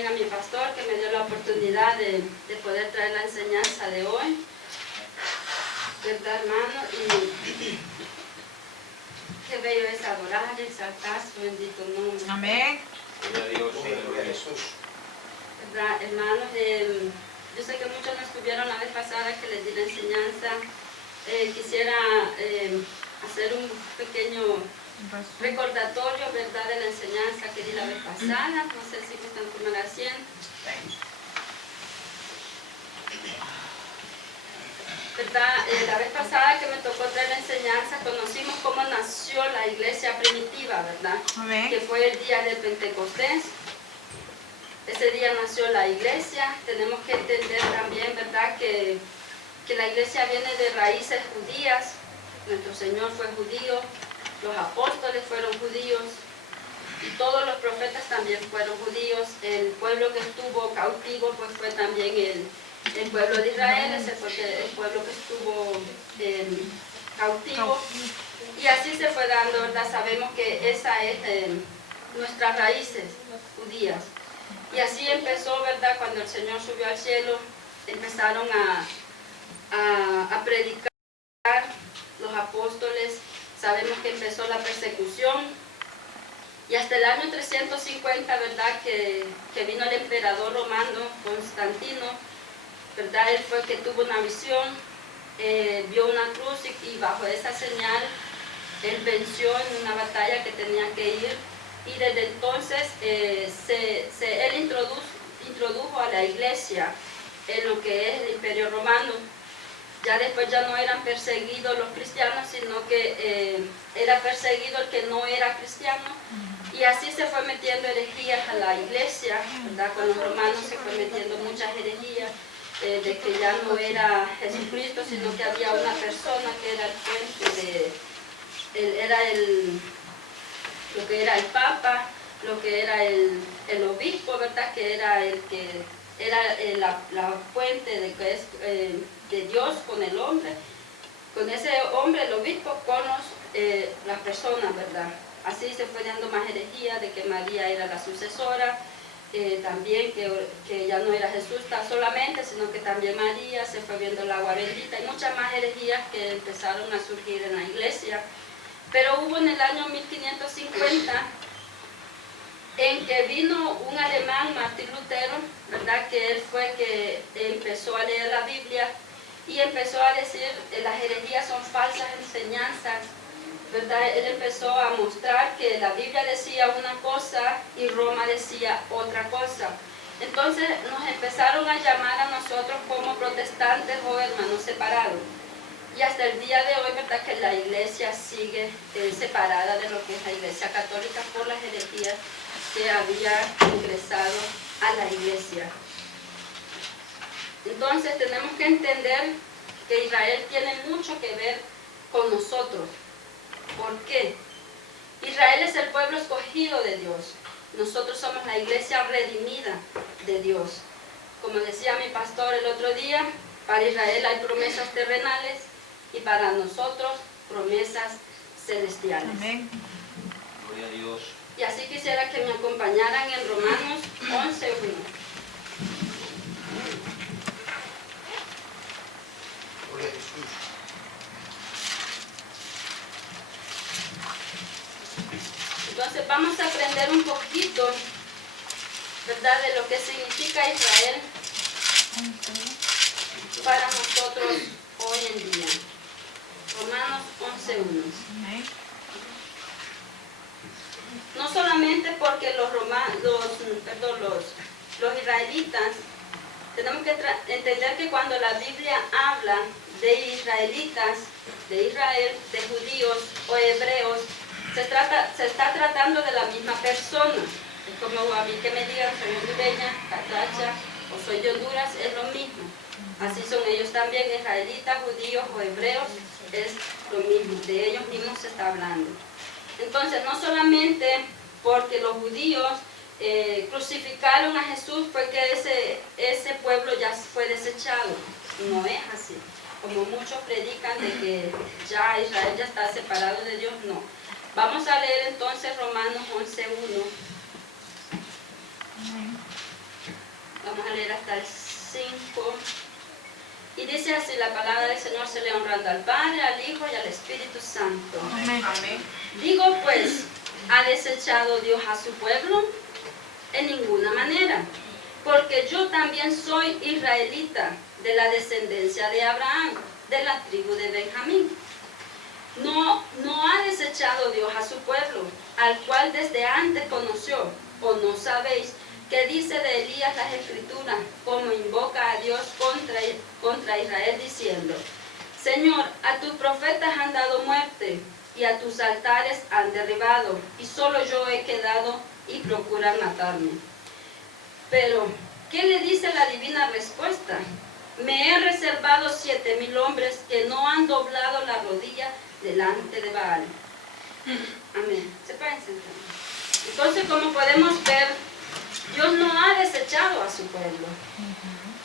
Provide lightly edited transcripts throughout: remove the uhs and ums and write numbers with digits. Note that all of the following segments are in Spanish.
también a mi pastor que me dio la oportunidad de poder traer la enseñanza de hoy, ¿verdad, hermano? Y qué bello es adorar y exaltar su bendito nombre. Amén. Gloria a Jesús. ¿Verdad, hermanos? Yo sé que muchos no estuvieron la vez pasada que les di la enseñanza. Quisiera hacer un pequeño recordatorio, ¿verdad?, de la enseñanza que di la vez pasada. No sé si me están tomando asiento. ¿Verdad? La vez pasada que me tocó traer la enseñanza, conocimos cómo nació la iglesia primitiva, ¿verdad? Amén. Que fue el día de Pentecostés. Ese día nació la iglesia. Tenemos que entender también, ¿verdad?, que la iglesia viene de raíces judías. Nuestro Señor fue judío, los apóstoles fueron judíos y todos los profetas también fueron judíos. El pueblo que estuvo cautivo pues fue también el pueblo de Israel, ese fue el pueblo que estuvo cautivo. Y así se fue dando, ¿verdad? Sabemos que esa es nuestras raíces judías. Y así empezó, ¿verdad? Cuando el Señor subió al cielo, empezaron a predicar los apóstoles. Sabemos que empezó la persecución y hasta el año 350, ¿verdad?, que vino el emperador romano Constantino, ¿verdad? Él fue el que tuvo una visión, vio una cruz y bajo esa señal él venció en una batalla que tenía que ir, y desde entonces él introdujo a la iglesia en lo que es el Imperio Romano. Ya después ya no eran perseguidos los cristianos, sino que era perseguido el que no era cristiano. Y así se fue metiendo herejías a la iglesia, ¿verdad? Con los romanos se fue metiendo muchas herejías, de que ya no era Jesucristo, sino que había una persona que era el puente lo que era el Papa, lo que era el obispo, ¿verdad?, que era el que era la fuente de que es de Dios con el hombre, con ese hombre, el obispo, con las personas, ¿verdad? Así se fue dando más herejía de que María era la sucesora, también que ya no era Jesús solamente, sino que también María, se fue viendo el agua bendita, y muchas más herejías que empezaron a surgir en la iglesia. Pero hubo en el año 1550 en que vino un alemán, Martín Lutero, ¿verdad?, que él fue que empezó a leer la Biblia y empezó a decir las herejías son falsas enseñanzas, ¿verdad? Él empezó a mostrar que la Biblia decía una cosa y Roma decía otra cosa. Entonces nos empezaron a llamar a nosotros como protestantes o hermanos separados. Y hasta el día de hoy, ¿verdad?, que la iglesia sigue separada de lo que es la iglesia católica por las herejías que había ingresado a la iglesia. Entonces tenemos que entender que Israel tiene mucho que ver con nosotros. ¿Por qué? Israel es el pueblo escogido de Dios. Nosotros somos la iglesia redimida de Dios. Como decía mi pastor el otro día, para Israel hay promesas terrenales y para nosotros promesas celestiales. Amén. Gloria a Dios. Y así quisiera que me acompañaran en Romanos 11:1. Gloria a Jesús. Entonces vamos a aprender un poquito, ¿verdad?, de lo que significa Israel para nosotros hoy en día. Romanos 11:1. No solamente porque los israelitas, tenemos que entender que cuando la Biblia habla de israelitas, de Israel, de judíos o hebreos, se está tratando de la misma persona. Es como a mí que me digan soy hondureña, catracha o soy de Honduras, es lo mismo. Así son ellos también, israelitas, judíos o hebreos, es lo mismo, de ellos mismos se está hablando. Entonces, no solamente porque los judíos crucificaron a Jesús fue que ese pueblo ya fue desechado. No es así. Como muchos predican de que ya Israel ya está separado de Dios, no. Vamos a leer entonces Romanos 11:1. Vamos a leer hasta el 5. Y dice así la palabra del Señor: se le honrando al Padre, al Hijo y al Espíritu Santo. Amén. Digo pues, ¿ha desechado Dios a su pueblo? En ninguna manera, porque yo también soy israelita, de la descendencia de Abraham, de la tribu de Benjamín. No ha desechado Dios a su pueblo, al cual desde antes conoció. ¿O no sabéis que dice de Elías las Escrituras, como invoca a Dios contra Israel, diciendo: Señor, a tus profetas han dado muerte, y a tus altares han derribado, y solo yo he quedado, y procuran matarme? Pero, ¿qué le dice la divina respuesta? Me he reservado 7,000 hombres que no han doblado la rodilla delante de Baal. Amén. ¿Se pueden sentar? Entonces, como podemos ver, Dios no ha desechado a su pueblo.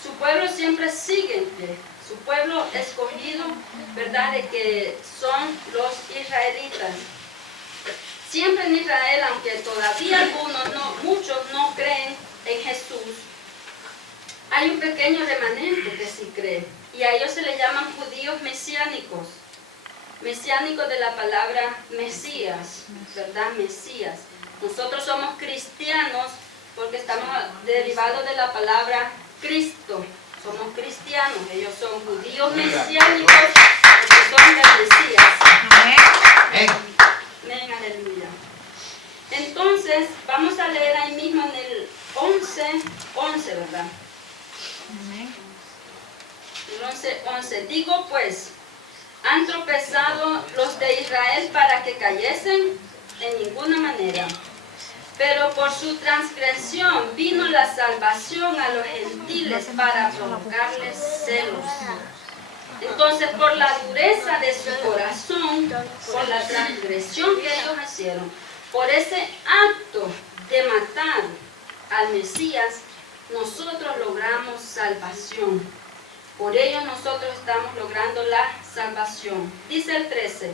Su pueblo siempre sigue en pie. Su pueblo escogido, ¿verdad?, de que son los israelitas. Siempre en Israel, aunque todavía muchos no creen en Jesús, hay un pequeño remanente que sí cree. Y a ellos se les llaman judíos mesiánicos. Mesiánicos de la palabra Mesías, ¿verdad? Mesías. Nosotros somos cristianos porque estamos derivados de la palabra Cristo. Somos cristianos. Ellos son judíos mesiánicos que son del Mesías. Amén. Amén, aleluya. Entonces, vamos a leer ahí mismo en el 11, ¿verdad? Amén. El 11. Digo pues, ¿han tropezado los de Israel para que cayesen? En ninguna manera. Pero por su transgresión vino la salvación a los gentiles para provocarles celos. Entonces, por la dureza de su corazón, por la transgresión que ellos hicieron, por ese acto de matar al Mesías, nosotros logramos salvación. Por ello nosotros estamos logrando la salvación. Dice el 13,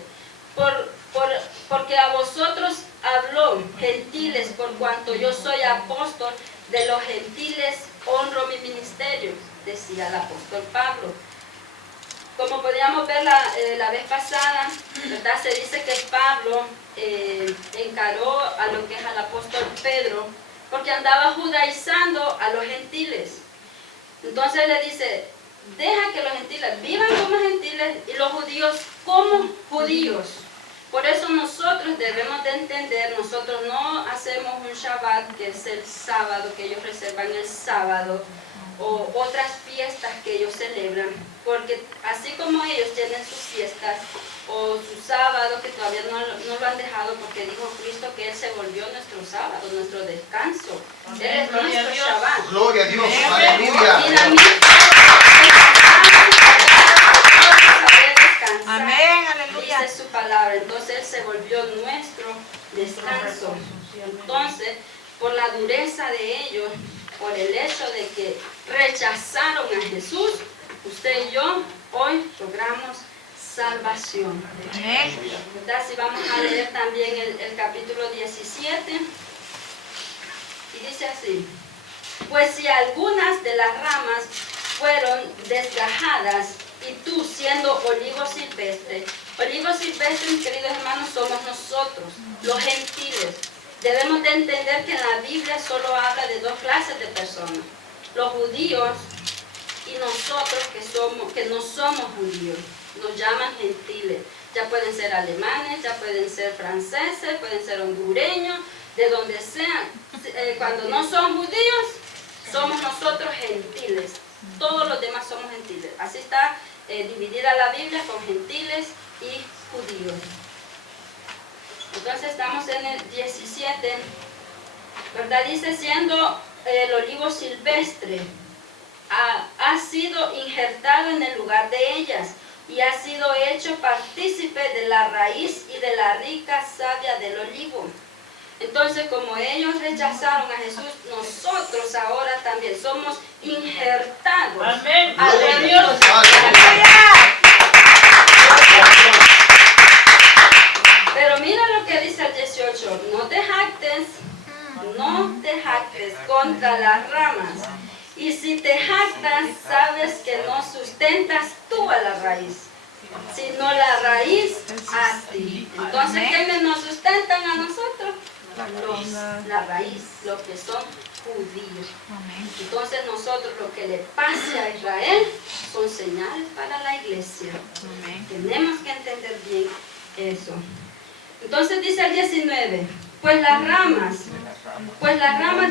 porque a vosotros habló, gentiles, por cuanto yo soy apóstol de los gentiles, honro mi ministerio, decía el apóstol Pablo. Como podíamos ver la vez pasada, ¿verdad? Se dice que Pablo encaró a lo que es al apóstol Pedro, porque andaba judaizando a los gentiles. Entonces le dice: deja que los gentiles vivan como gentiles y los judíos como judíos. Por eso nosotros debemos de entender, nosotros no hacemos un Shabbat, que es el sábado, que ellos reservan el sábado, o otras fiestas que ellos celebran, porque así como ellos tienen sus fiestas o su sábado, que todavía no lo han dejado, porque dijo Cristo que Él se volvió nuestro sábado, nuestro descanso. Él es nuestro Shabbat. Gloria a Dios, aleluya. Y la Amén, aleluya. dice su palabra, entonces Él se volvió nuestro descanso. Entonces, por la dureza de ellos, por el hecho de que rechazaron a Jesús, usted y yo hoy logramos salvación. Amén. ¿Verdad? Si vamos a leer también el capítulo 17, y dice así: pues si algunas de las ramas fueron desgajadas, y tú siendo olivo silvestre, queridos hermanos, somos nosotros, los gentiles. Debemos de entender que en la Biblia solo habla de dos clases de personas: los judíos y nosotros que no somos judíos. Nos llaman gentiles. Ya pueden ser alemanes, ya pueden ser franceses, pueden ser hondureños, de donde sean. Cuando no son judíos, somos nosotros gentiles. Todos los demás somos gentiles. Así está dividida la Biblia con gentiles y judíos. Entonces estamos en el 17, ¿verdad? Dice: siendo el olivo silvestre, ha sido injertado en el lugar de ellas, y ha sido hecho partícipe de la raíz y de la rica savia del olivo. Entonces, como ellos rechazaron a Jesús, nosotros ahora también somos injertados. Amén. Aleluya. Pero mira lo que dice el 18: no te jactes contra las ramas, no sustentas tú a la raíz, sino la raíz a ti. Entonces, ¿quiénes nos sustentan a nosotros? La raíz, los que son judíos. Entonces nosotros, lo que le pase a Israel son señales para la iglesia. Tenemos que entender bien eso. Entonces dice el 19, pues las ramas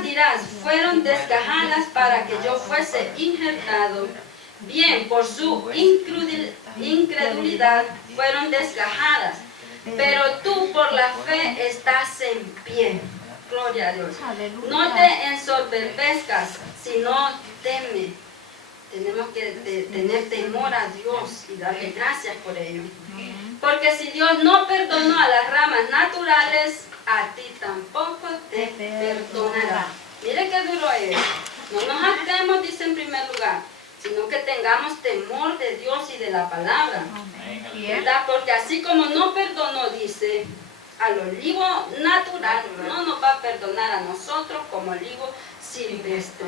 dirás, fueron desgajadas para que yo fuese injertado. Bien, por su incredulidad fueron desgajadas, pero tú por la fe estás en pie. Gloria a Dios. No te ensoberbezcas, sino teme. Tenemos que tener temor a Dios y darle gracias por ello. Porque si Dios no perdonó a las ramas naturales, a ti tampoco te perdonará. Mire qué duro es. No nos hartemos, dice en primer lugar, sino que tengamos temor de Dios y de la palabra. ¿Verdad? Porque así como no perdonó, dice, al olivo natural, no nos va a perdonar a nosotros como olivo silvestre.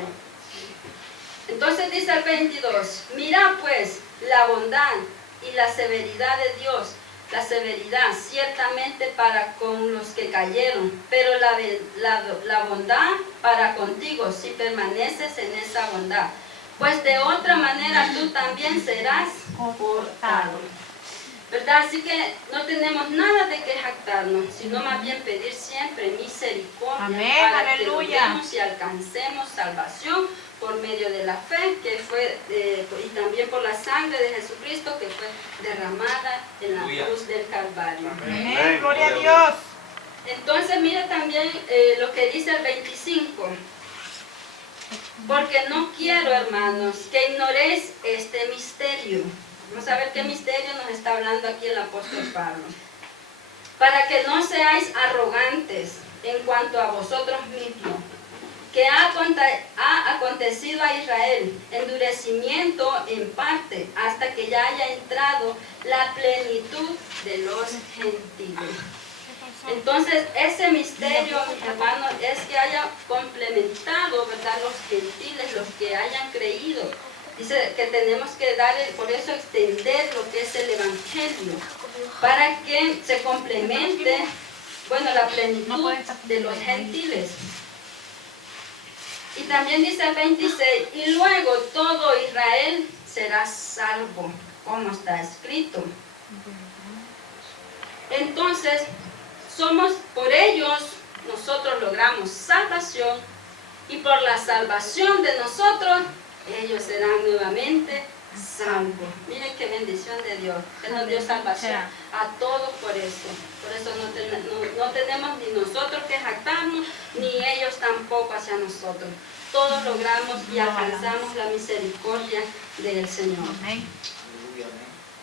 Entonces dice el 22, mira pues la bondad y la severidad de Dios, la severidad ciertamente para con los que cayeron, pero la bondad para contigo si permaneces en esa bondad, pues de otra manera tú también serás cortado. ¿Verdad? Así que no tenemos nada de que jactarnos, sino más bien pedir siempre misericordia. Amén, para aleluya. que logremos y alcancemos salvación por medio de la fe que fue y también por la sangre de Jesucristo que fue derramada en la cruz del Calvario. Amén, gloria a Dios. Entonces mira también lo que dice el 25. Porque no quiero, hermanos, que ignoréis este misterio. Vamos a ver qué misterio nos está hablando aquí el apóstol Pablo. Para que no seáis arrogantes en cuanto a vosotros mismos, que ha acontecido a Israel endurecimiento en parte hasta que ya haya entrado la plenitud de los gentiles. Entonces, ese misterio, mis hermanos, es que haya complementado, ¿verdad?, los gentiles, los que hayan creído. Dice que tenemos que dar, por eso extender lo que es el Evangelio, para que se complemente, bueno, la plenitud de los gentiles. Y también dice el 26, y luego todo Israel será salvo, como está escrito. Entonces, por ellos nosotros logramos salvación, y por la salvación de nosotros, ellos serán nuevamente salvos. Miren qué bendición de Dios, que nos dio salvación a todos por eso. Por eso no tenemos ni nosotros que jactarnos, ni ellos tampoco hacia nosotros. Todos logramos y alcanzamos la misericordia del Señor.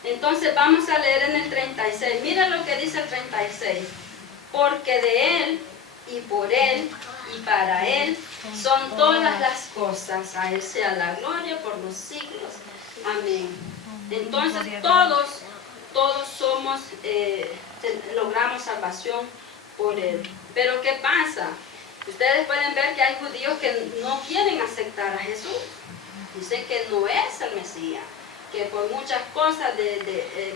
Entonces vamos a leer en el 36. Mira lo que dice el 36. Porque de Él y por Él y para Él son todas las cosas. A Él sea la gloria por los siglos. Amén. Entonces todos somos, logramos salvación por Él. Pero ¿qué pasa? Ustedes pueden ver que hay judíos que no quieren aceptar a Jesús. Dicen que no es el Mesías, que por muchas cosas,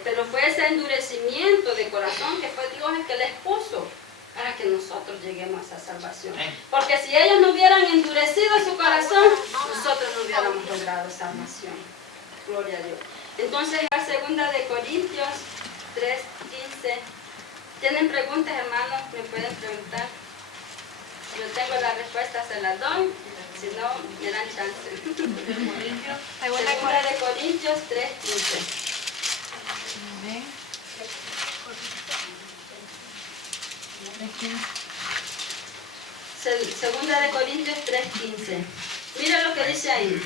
pero fue ese endurecimiento de corazón que fue Dios el que les puso para que nosotros lleguemos a esa salvación. Porque si ellos no hubieran endurecido su corazón, nosotros no hubiéramos logrado salvación. Gloria a Dios. Entonces, la segunda de Corintios 3:15. ¿Tienen preguntas, hermanos? ¿Me pueden preguntar? Yo tengo la respuesta, se la doy. Si no, me dan chance. Segunda de Corintios 3:15. Segunda de Corintios 3:15. Mira lo que dice ahí.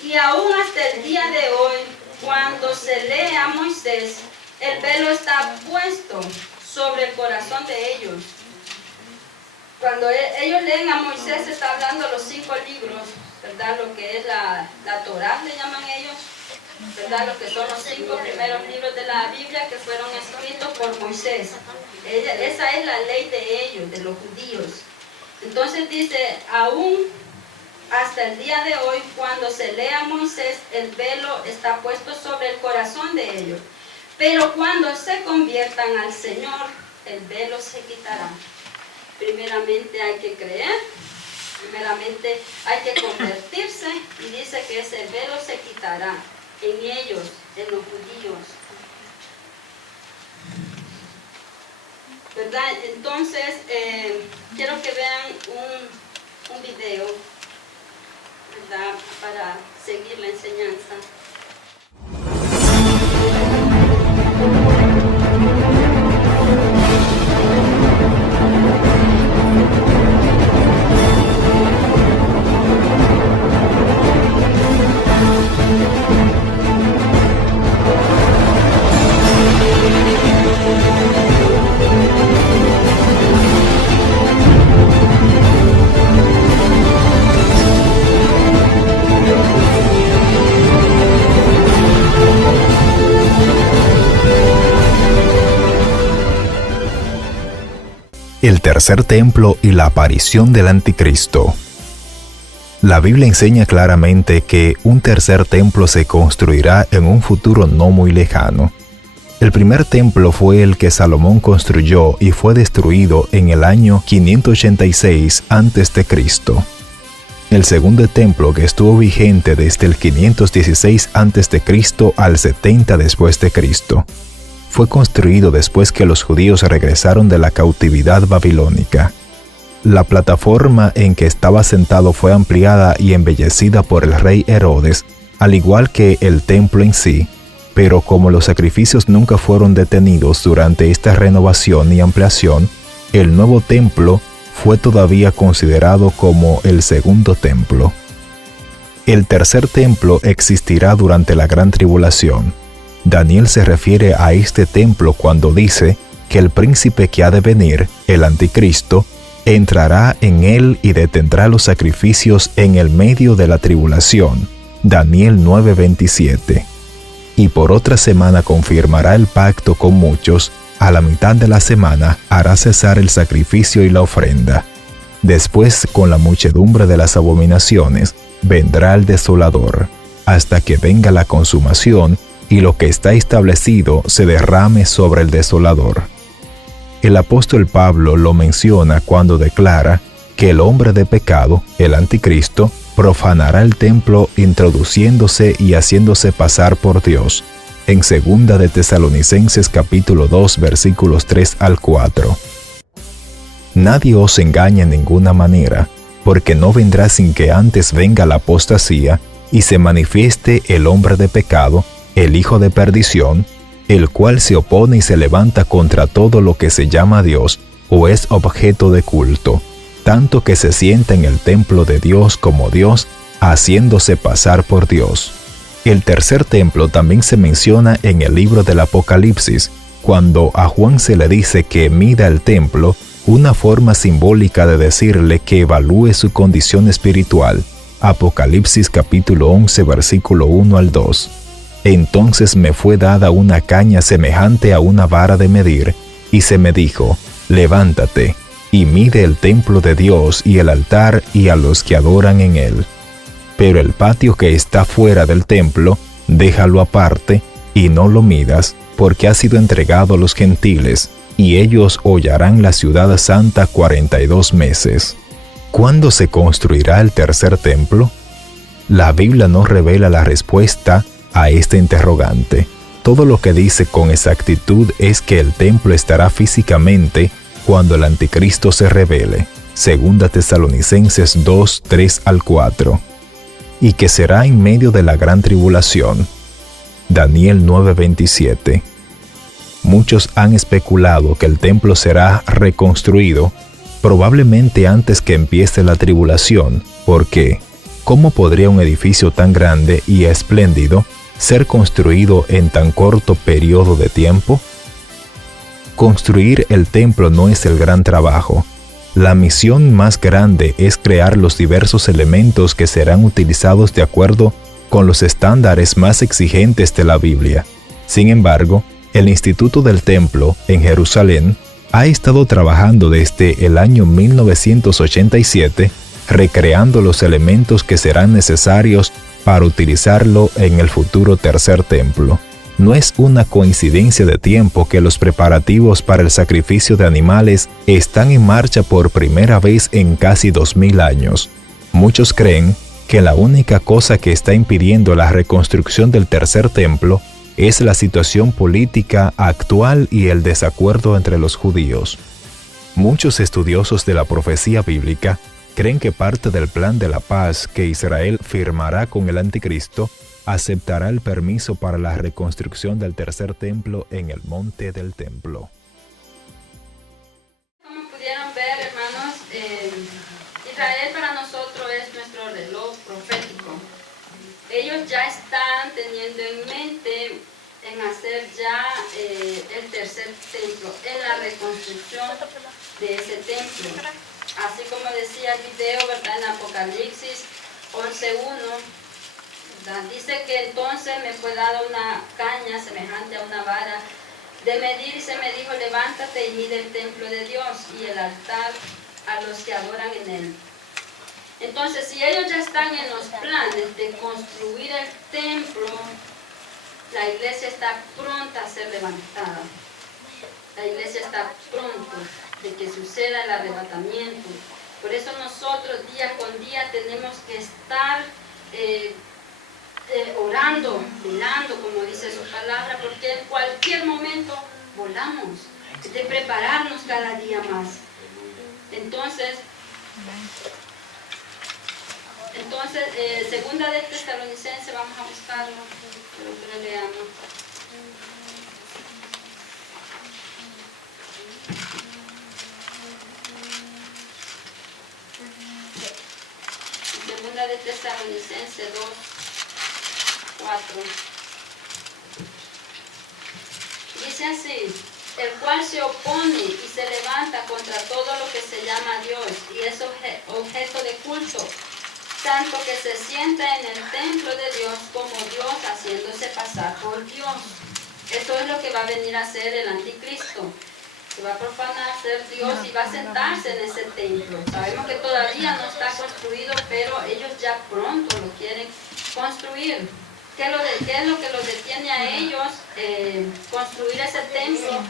Y aún hasta el día de hoy, cuando se lee a Moisés, el velo está puesto sobre el corazón de ellos. Cuando ellos leen a Moisés, se está hablando los 5 libros, ¿verdad? Lo que es la Torá, le llaman ellos, ¿verdad? Lo que son los 5 primeros libros de la Biblia que fueron escritos por Moisés. Esa es la ley de ellos, de los judíos. Entonces dice, aún hasta el día de hoy, cuando se lee a Moisés, el velo está puesto sobre el corazón de ellos. Pero cuando se conviertan al Señor, el velo se quitará. Primeramente hay que creer, primeramente hay que convertirse, y dice que ese velo se quitará en ellos, en los judíos. ¿Verdad? Entonces, quiero que vean un video, ¿verdad? Para seguir la enseñanza. El tercer templo y la aparición del anticristo. La Biblia enseña claramente que un tercer templo se construirá en un futuro no muy lejano. El primer templo fue el que Salomón construyó y fue destruido en el año 586 a.C. El segundo templo, que estuvo vigente desde el 516 a.C. al 70 después de Cristo, fue construido después que los judíos regresaron de la cautividad babilónica. La plataforma en que estaba sentado fue ampliada y embellecida por el rey Herodes, al igual que el templo en sí, pero como los sacrificios nunca fueron detenidos durante esta renovación y ampliación, el nuevo templo fue todavía considerado como el segundo templo. El tercer templo existirá durante la gran tribulación. Daniel se refiere a este templo cuando dice que el príncipe que ha de venir, el anticristo, entrará en él y detendrá los sacrificios en el medio de la tribulación. Daniel 9:27. Y por otra semana confirmará el pacto con muchos, a la mitad de la semana hará cesar el sacrificio y la ofrenda. Después, con la muchedumbre de las abominaciones, vendrá el desolador, hasta que venga la consumación y lo que está establecido se derrame sobre el desolador. El apóstol Pablo lo menciona cuando declara que el hombre de pecado, el anticristo, profanará el templo introduciéndose y haciéndose pasar por Dios, en 2 de Tesalonicenses capítulo 2 versículos 3 al 4. Nadie os engañe en ninguna manera, porque no vendrá sin que antes venga la apostasía y se manifieste el hombre de pecado, el hijo de perdición, el cual se opone y se levanta contra todo lo que se llama Dios o es objeto de culto, tanto que se sienta en el templo de Dios como Dios, haciéndose pasar por Dios. El tercer templo también se menciona en el libro del Apocalipsis, cuando a Juan se le dice que mida el templo, una forma simbólica de decirle que evalúe su condición espiritual. Apocalipsis capítulo 11 versículo 1 al 2. Entonces me fue dada una caña semejante a una vara de medir, y se me dijo, levántate, y mide el templo de Dios y el altar y a los que adoran en él. Pero el patio que está fuera del templo, déjalo aparte, y no lo midas, porque ha sido entregado a los gentiles, y ellos hollarán la ciudad santa 42 meses. ¿Cuándo se construirá el tercer templo? La Biblia no revela la respuesta a este interrogante. Todo lo que dice con exactitud es que el templo estará físicamente cuando el anticristo se revele, 2 Tesalonicenses 2, 3 al 4, y que será en medio de la gran tribulación, Daniel 9:27. Muchos han especulado que el templo será reconstruido, probablemente antes que empiece la tribulación, porque ¿cómo podría un edificio tan grande y espléndido ser construido en tan corto periodo de tiempo? Construir el templo no es el gran trabajo. La misión más grande es crear los diversos elementos que serán utilizados de acuerdo con los estándares más exigentes de la Biblia. Sin embargo, el Instituto del Templo en Jerusalén ha estado trabajando desde el año 1987 recreando los elementos que serán necesarios para utilizarlo en el futuro tercer templo. No es una coincidencia de tiempo que los preparativos para el sacrificio de animales están en marcha por primera vez en casi 2000 años. Muchos creen que la única cosa que está impidiendo la reconstrucción del tercer templo es la situación política actual y el desacuerdo entre los judíos. Muchos estudiosos de la profecía bíblica creen que parte del plan de la paz que Israel firmará con el anticristo aceptará el permiso para la reconstrucción del tercer templo en el monte del templo. Como pudieron ver, hermanos, Israel para nosotros es nuestro reloj profético. Ellos ya están teniendo en mente en hacer ya el tercer templo, en la reconstrucción de ese templo. Así como decía el video, ¿verdad? En Apocalipsis 11:1, dice que entonces me fue dada una caña semejante a una vara de medir y se me dijo, levántate y mide el templo de Dios y el altar a los que adoran en él. Entonces, si ellos ya están en los planes de construir el templo, la iglesia está pronta a ser levantada. La iglesia está pronto de que suceda el arrebatamiento. Por eso nosotros día con día tenemos que estar orando, velando, como dice su palabra, porque en cualquier momento volamos, de prepararnos cada día más. Entonces, segunda de Tesalonicenses, vamos a buscarlo, pero que lo leamos. Segunda de Tesalonicenses 2:4. Dice así, el cual se opone y se levanta contra todo lo que se llama Dios y es objeto de culto, tanto que se sienta en el templo de Dios como Dios, haciéndose pasar por Dios. Eso es lo que va a venir a hacer el anticristo. Se va a profanar, ser Dios y va a sentarse en ese templo. Sabemos que todavía no está construido, pero ellos ya pronto lo quieren construir. ¿Qué es lo que los detiene a ellos construir ese templo?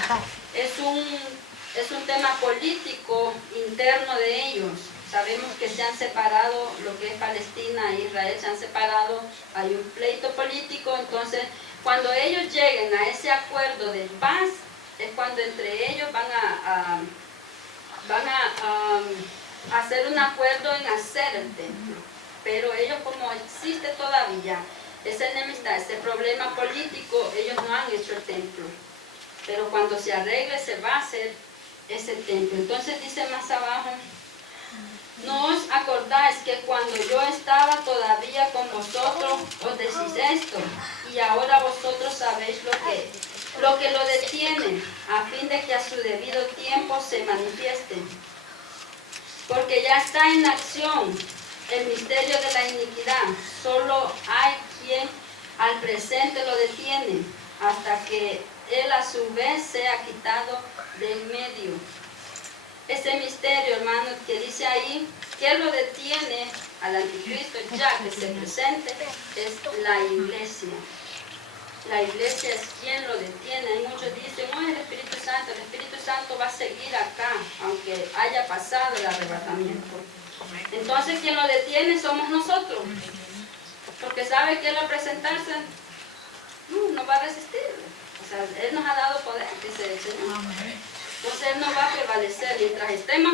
Es un tema político interno de ellos. Sabemos que se han separado, lo que es Palestina e Israel se han separado, hay un pleito político, entonces cuando ellos lleguen a ese acuerdo de paz, es cuando entre ellos van a hacer un acuerdo en hacer el templo. Pero ellos, como existe todavía esa enemistad, ese problema político, ellos no han hecho el templo. Pero cuando se arregle se va a hacer ese templo. Entonces dice más abajo, ¿no os acordáis que cuando yo estaba todavía con vosotros os decís esto? Y ahora vosotros sabéis lo que lo detiene, a fin de que a su debido tiempo se manifieste. Porque ya está en acción el misterio de la iniquidad. Solo hay quien al presente lo detiene, hasta que él a su vez sea quitado del medio. Ese misterio, hermanos, que dice ahí, que lo detiene al anticristo ya que se presente, es la iglesia. La iglesia es quien lo detiene. Hay muchos dicen, no es el Espíritu Santo va a seguir acá, aunque haya pasado el arrebatamiento. Entonces quien lo detiene somos nosotros, porque sabe que él al presentarse no va a resistir. O sea, él nos ha dado poder, dice el Señor. Entonces él no va a prevalecer. Mientras estemos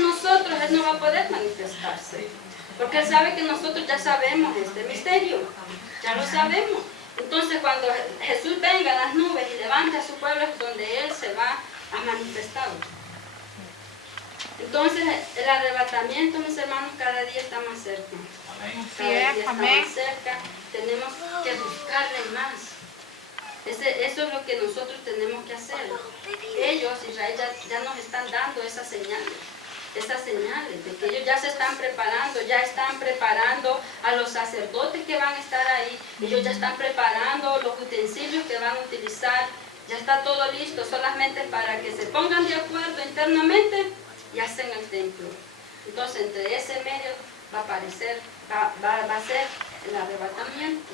nosotros, él no va a poder manifestarse. Porque él sabe que nosotros ya sabemos este misterio, ya lo sabemos. Entonces cuando Jesús venga a las nubes y levante a su pueblo, es donde él se va a manifestar. Entonces el arrebatamiento, mis hermanos, cada día está más cerca. Cada día está más cerca. Tenemos que buscarle más. Eso es lo que nosotros tenemos que hacer. Ellos, Israel, ya nos están dando esas señales de que ellos ya se están preparando, ya están preparando a los sacerdotes que van a estar ahí, ellos ya están preparando los utensilios que van a utilizar, ya está todo listo, solamente para que se pongan de acuerdo internamente y hacen el templo. Entonces, entre ese medio va a aparecer, va a ser el arrebatamiento,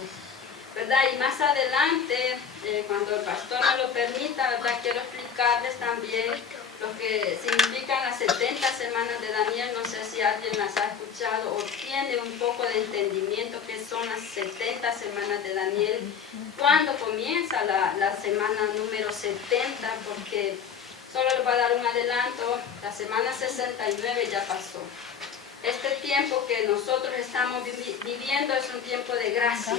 ¿verdad? Y más adelante, cuando el pastor me lo permita, ¿verdad? Quiero explicarles también lo que significan las 70 semanas de Daniel. No sé si alguien las ha escuchado o tiene un poco de entendimiento que son las 70 semanas de Daniel. ¿Cuándo comienza la semana número 70? Porque solo les voy a dar un adelanto, la semana 69 ya pasó. Este tiempo que nosotros estamos viviendo es un tiempo de gracia.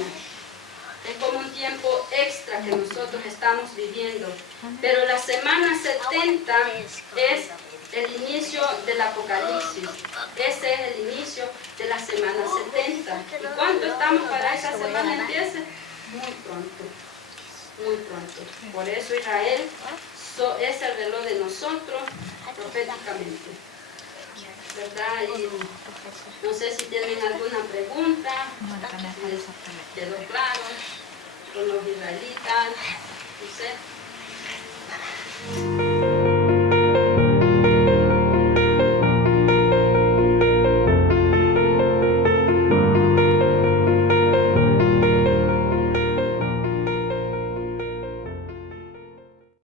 Es como un tiempo extra que nosotros estamos viviendo. Pero la semana 70 es el inicio del Apocalipsis. Ese es el inicio de la semana 70. ¿Y cuánto estamos para esa semana empiece? Muy pronto. Muy pronto. Por eso Israel es el reloj de nosotros proféticamente, ¿verdad? Y no sé si tienen alguna pregunta. ¿Les quedó claro con los israelitas? No sé.